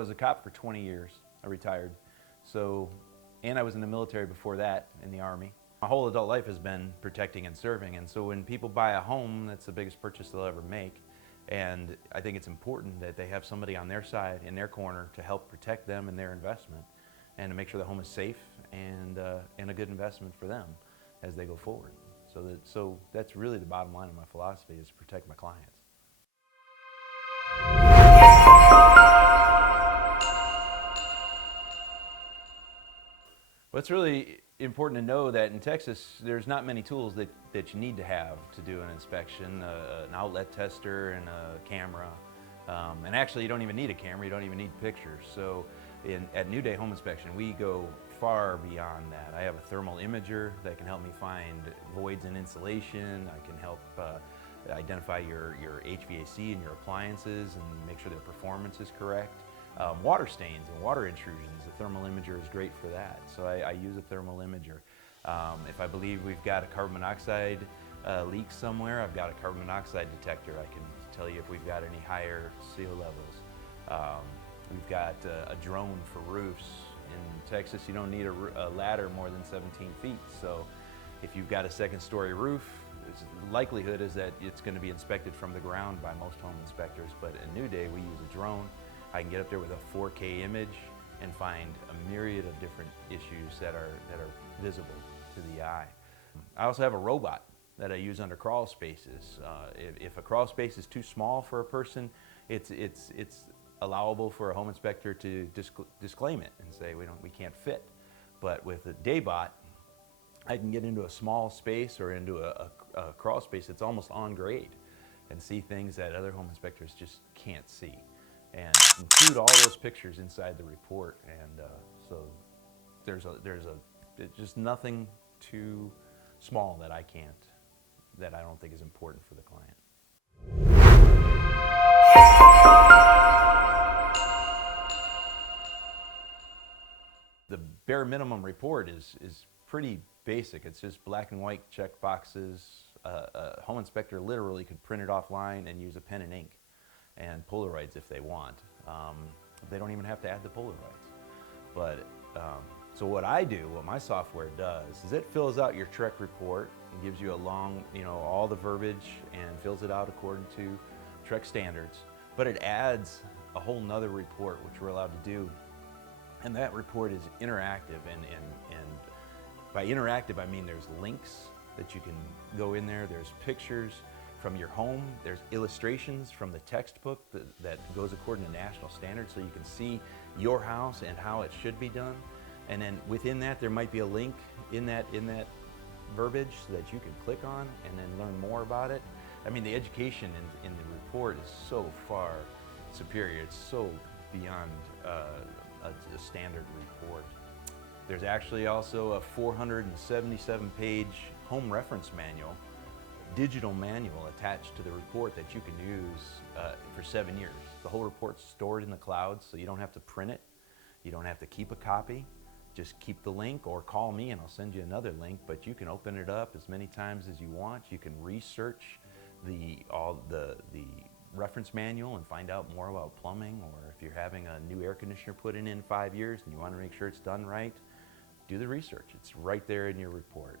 was a cop for 20 years. I retired. So, and I was in the military before that, in the Army. My whole adult life has been protecting and serving, and so when people buy a home, that's the biggest purchase they'll ever make. And I think it's important that they have somebody on their side, in their corner, to help protect them and their investment, and to make sure the home is safe and a good investment for them as they go forward. So that's really the bottom line of my philosophy, is to protect my clients. Well, it's really important to know that in Texas, there's not many tools that you need to have to do an inspection, an outlet tester and a camera. And actually, you don't even need a camera, you don't even need pictures. So at New Day Home Inspection, we go far beyond that. I have a thermal imager that can help me find voids in insulation. I can help identify your HVAC and your appliances and make sure their performance is correct. Water stains and water intrusions, the thermal imager is great for that. So I use a thermal imager. If I believe we've got a carbon monoxide leak somewhere, I've got a carbon monoxide detector. I can tell you if we've got any higher CO levels. We've got a drone for roofs. In Texas, you don't need a ladder more than 17 feet. So if you've got a second-story roof, the likelihood is that it's going to be inspected from the ground by most home inspectors. But at New Day, we use a drone. I can get up there with a 4K image and find a myriad of different issues that are visible to the eye. I also have a robot that I use under crawl spaces. If a crawl space is too small for a person, it's allowable for a home inspector to disclaim it and say we can't fit. But with a Daybot, I can get into a small space or into a crawl space that's almost on grade and see things that other home inspectors just can't see, and include all those pictures inside the report. And so there's just nothing too small that I don't think is important for the client. The bare minimum report is pretty basic. It's just black and white check boxes. A home inspector literally could print it offline and use a pen and ink and Polaroids if they want. They don't even have to add the Polaroids. But so what I do, what my software does, is it fills out your TREC report and gives you a long, all the verbiage, and fills it out according to TREC standards. But it adds a whole nother report, which we're allowed to do. And that report is interactive, and by interactive, I mean there's links that you can go in there, there's pictures from your home, there's illustrations from the textbook that goes according to national standards, so you can see your house and how it should be done. And then within that, there might be a link in that verbiage so that you can click on and then learn more about it. I mean, the education in the report is so far superior. It's so beyond a standard report. There's actually also a 477-page home reference manual, digital manual attached to the report that you can use for 7 years. The whole report's stored in the cloud, so you don't have to print it. You don't have to keep a copy. Just keep the link or call me and I'll send you another link, but you can open it up as many times as you want. You can research all the reference manual and find out more about plumbing, or if you're having a new air conditioner put in 5 years and you want to make sure it's done right, do the research. It's right there in your report.